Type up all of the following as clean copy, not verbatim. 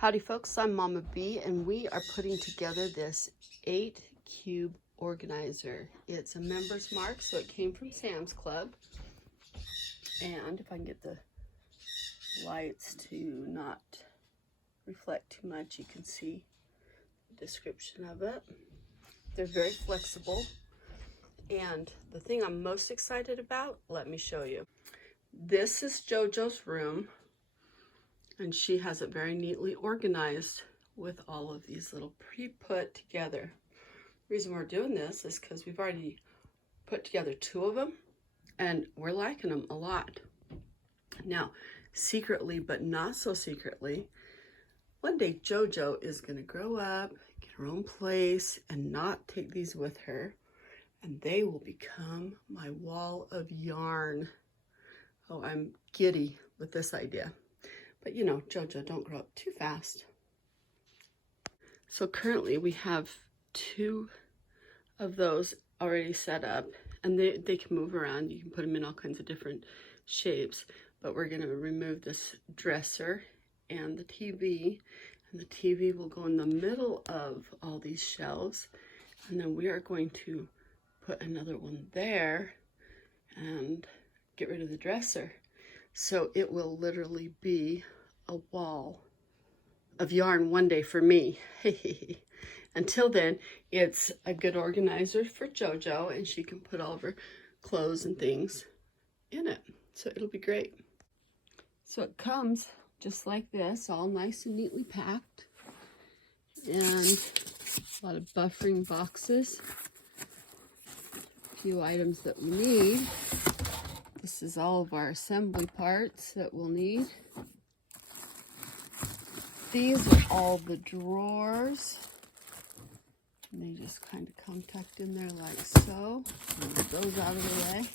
Howdy folks, I'm Mama B and we are putting together this 8 cube organizer. It's a Membermark, so it came from Sam's Club. And if I can get the lights to not reflect too much, you can see the description of it. They're very flexible. And the thing I'm most excited about, let me show you. This is Jojo's room. And she has it very neatly organized with all of these little pre-put together. The reason we're doing this is because we've already put together 2 of them and we're liking them a lot. Now, secretly, but not so secretly, one day Jojo is going to grow up, get her own place, and not take these with her. And they will become my wall of yarn. Oh, I'm giddy with this idea. But you know, Jojo, don't grow up too fast. So currently we have 2 of those already set up, and they can move around. You can put them in all kinds of different shapes, but we're gonna remove this dresser and the TV will go in the middle of all these shelves, and then we are going to put another one there and get rid of the dresser. So it will literally be a wall of yarn one day for me. Until then, it's a good organizer for Jojo, and she can put all of her clothes and things in it. So it'll be great. So it comes just like this, all nice and neatly packed. And a lot of buffering boxes. A few items that we need. This is all of our assembly parts that we'll need. These are all the drawers. And they just kind of come tucked in there like so. Move those out of the way.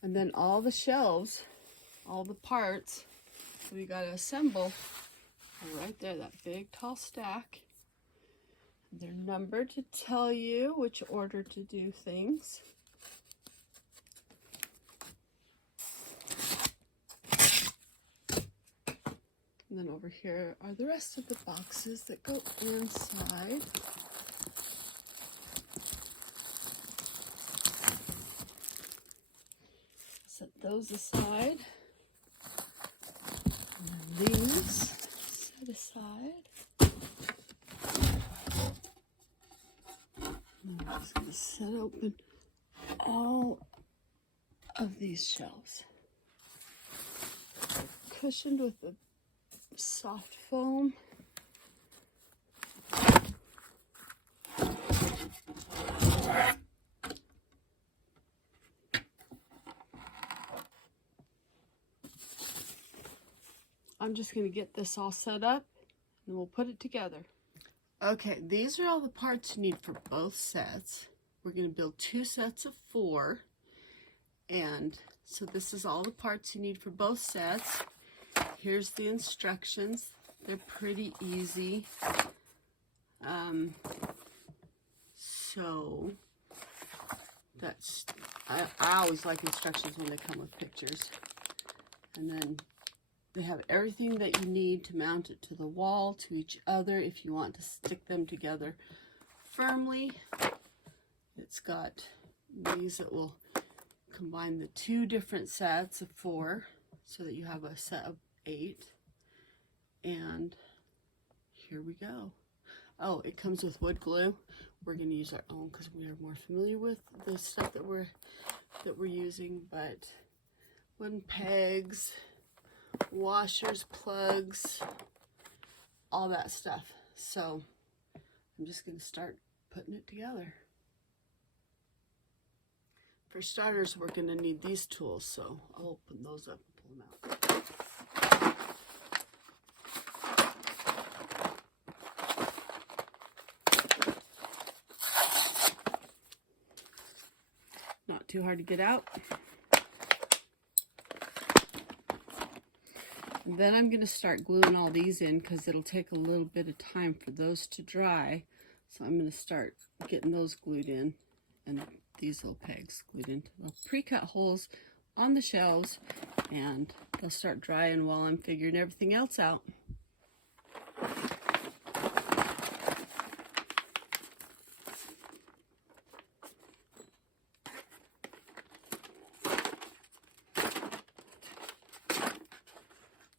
And then all the shelves, all the parts that we got to assemble are right there, that big tall stack. They're numbered to tell you which order to do things. And then over here are the rest of the boxes that go inside. Set those aside. And then these set aside. And I'm just going to set open all of these shelves. They're cushioned with a soft foam. I'm just going to get this all set up and we'll put it together. Okay, these are all the parts you need for both sets. We're going to build 2 sets of 4. And so this is all the parts you need for both sets. Here's the instructions. They're pretty easy. So that's, I always like instructions when they come with pictures. And then they have everything that you need to mount it to the wall, to each other, if you want to stick them together firmly. It's got these that will combine the 2 different sets of 4 so that you have a set of 8. And here we go. Oh, it comes with wood glue. We're going to use our own because we are more familiar with the stuff that we're using, but wooden pegs, washers, plugs, all that stuff. So I'm just going to start putting it together. For starters, we're going to need these tools, so I'll open those up and pull them out. Not too hard to get out. And then I'm going to start gluing all these in because it'll take a little bit of time for those to dry. So I'm going to start getting those glued in, and these little pegs glued into the pre-cut holes on the shelves, and they'll start drying while I'm figuring everything else out.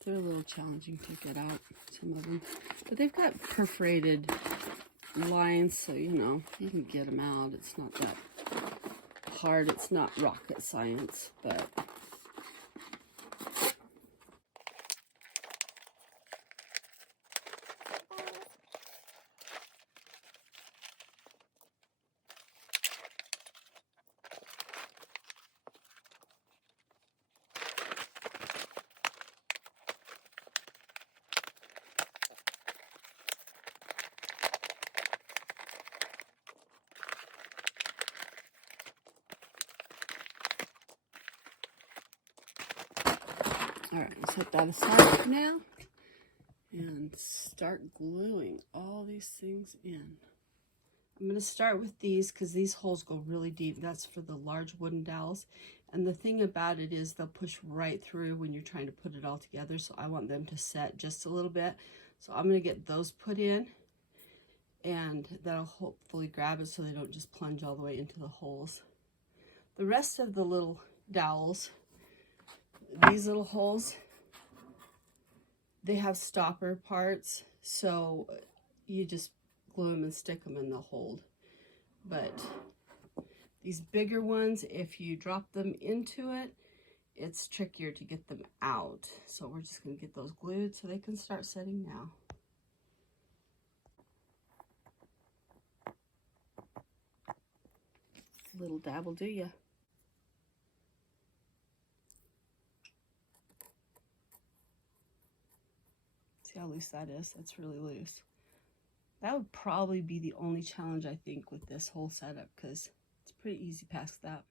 They're a little challenging to get out, some of them. But they've got perforated lines, so you know, you can get them out. It's not that hard. It's not rocket science, but all right, set that aside for now and start gluing all these things in. I'm going to start with these because these holes go really deep. That's for the large wooden dowels. And the thing about it is they'll push right through when you're trying to put it all together. So I want them to set just a little bit. So I'm going to get those put in, and that'll hopefully grab it so they don't just plunge all the way into the holes. The rest of the little dowels, these little holes, they have stopper parts, so you just glue them and stick them and they'll hold. But these bigger ones, if you drop them into it, it's trickier to get them out. So we're just going to get those glued so they can start setting now. A little dab will do ya. See how loose that is? That's really loose. That would probably be the only challenge, I think, with this whole setup, because it's pretty easy past that.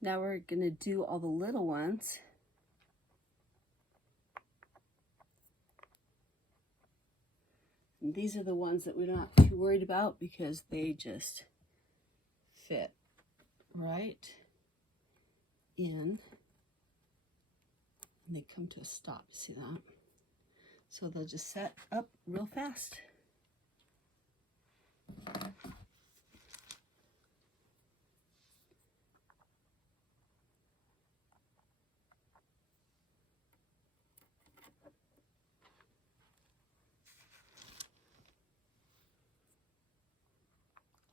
Now we're going to do all the little ones. And these are the ones that we're not too worried about because they just fit right in. And they come to a stop, see that? So they'll just set up real fast.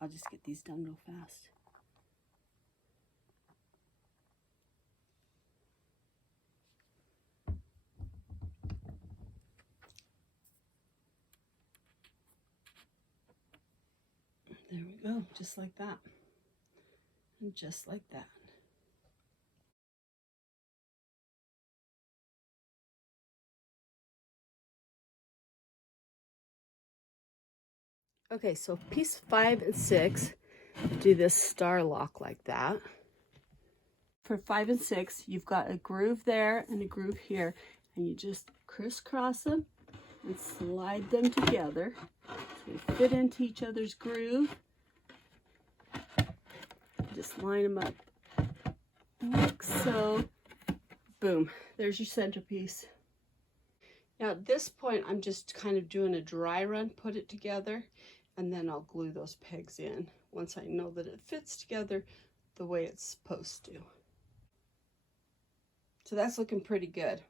I'll just get these done real fast. There we go, just like that. And just like that. Okay, so piece 5 and 6 do this star lock like that. For 5 and 6, you've got a groove there and a groove here, and you just crisscross them and slide them together so they fit into each other's groove. Just line them up like so. Boom, there's your centerpiece. Now at this point, I'm just kind of doing a dry run, put it together, and then I'll glue those pegs in once I know that it fits together the way it's supposed to. So that's looking pretty good.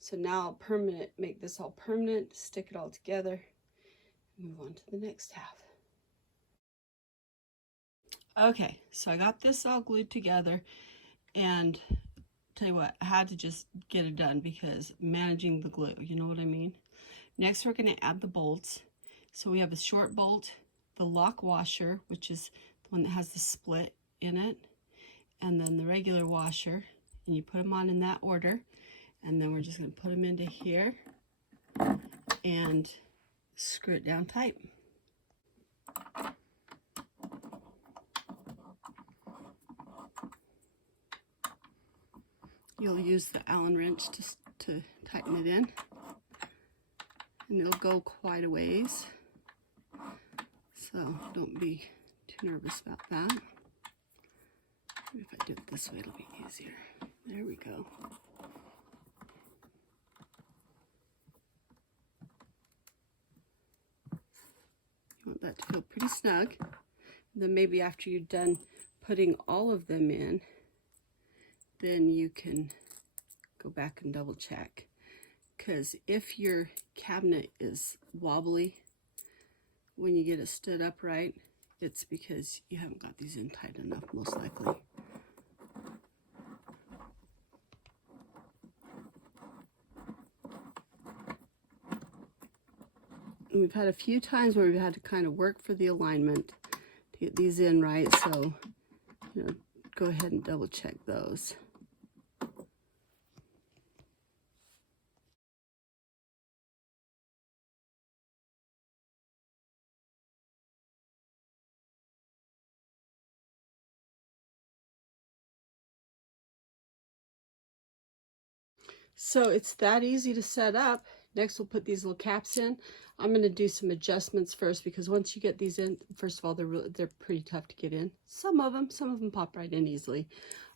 So now I'll make this all permanent, stick it all together, and move on to the next half. Okay, so I got this all glued together, and tell you what, I had to just get it done because managing the glue, you know what I mean? Next, we're going to add the bolts. So we have a short bolt, the lock washer, which is the one that has the split in it, and then the regular washer, and you put them on in that order, and then we're just going to put them into here and screw it down tight. You'll use the Allen wrench to tighten it in, and it'll go quite a ways, so don't be too nervous about that. do it this way, it'll be easier. There we go. You want that to feel pretty snug. And then maybe after you're done putting all of them in, then you can go back and double check. Because if your cabinet is wobbly when you get it stood up right, it's because you haven't got these in tight enough, most likely. And we've had a few times where we've had to kind of work for the alignment to get these in right, so go ahead and double check those. So it's that easy to set up. Next we'll put these little caps in. I'm going to do some adjustments first, because once you get these in, first of all, they're pretty tough to get in. Some of them pop right in easily.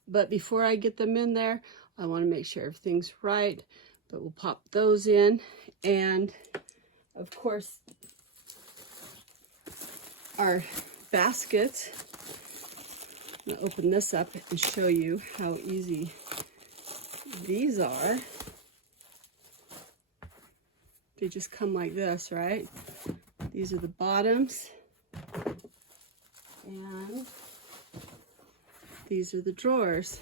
But before I get them in there, I want to make sure everything's right. But we'll pop those in. And of course, our baskets. I'm going to open this up and show you how easy these are. They just come like this, right? These are the bottoms, and these are the drawers.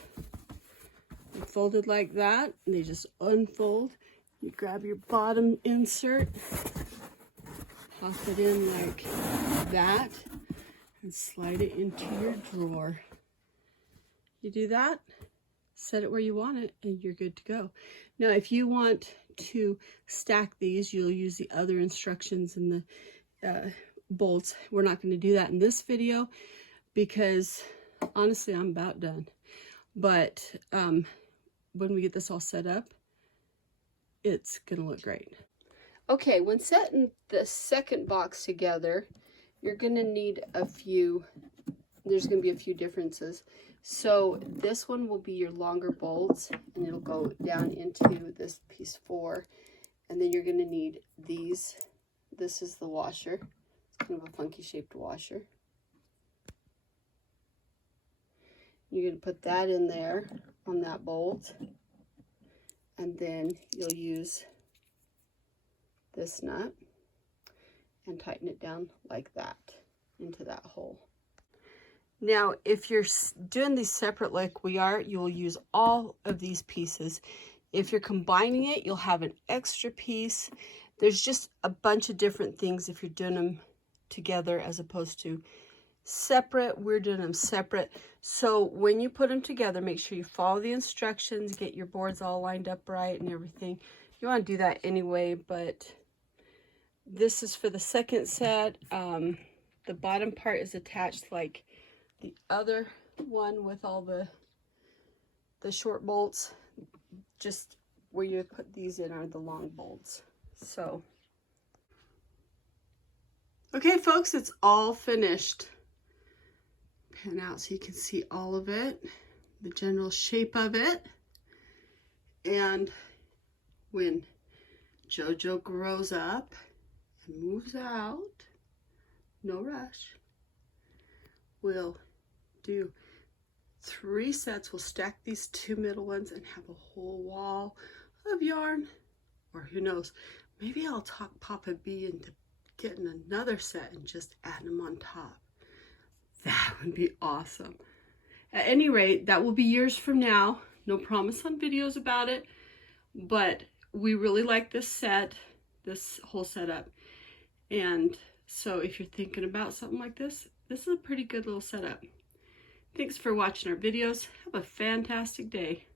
They're folded like that, and they just unfold. You grab your bottom insert, pop it in like that, and slide it into your drawer. You do that, set it where you want it, and you're good to go. Now, if you want to stack these, you'll use the other instructions in the bolts. We're not going to do that in this video because honestly, I'm about done. But when we get this all set up, it's going to look great. Okay, when setting the second box together, you're going to need there's going to be a few differences. So this one will be your longer bolts, and it'll go down into this piece 4. And then you're going to need these. This is the washer. It's kind of a funky shaped washer. You're going to put that in there on that bolt. And then you'll use this nut and tighten it down like that into that hole. Now, if you're doing these separate like we are, you will use all of these pieces. If you're combining it, you'll have an extra piece. There's just a bunch of different things if you're doing them together as opposed to separate. We're doing them separate. So when you put them together, make sure you follow the instructions, get your boards all lined up right and everything. You want to do that anyway, but this is for the second set. The bottom part is attached like the other one with all the short bolts. Just where you put these in are the long bolts. So, okay folks, it's all finished. Pan out so you can see all of it, the general shape of it. And when Jojo grows up and moves out, no rush, we'll do 3 sets. We'll stack these 2 middle ones and have a whole wall of yarn. Or who knows, maybe I'll talk Papa B into getting another set and just adding them on top. That would be awesome. At any rate, that will be years from now. No promise on videos about it, but we really like this set, this whole setup. And so if you're thinking about something like this, this is a pretty good little setup. Thanks for watching our videos. Have a fantastic day.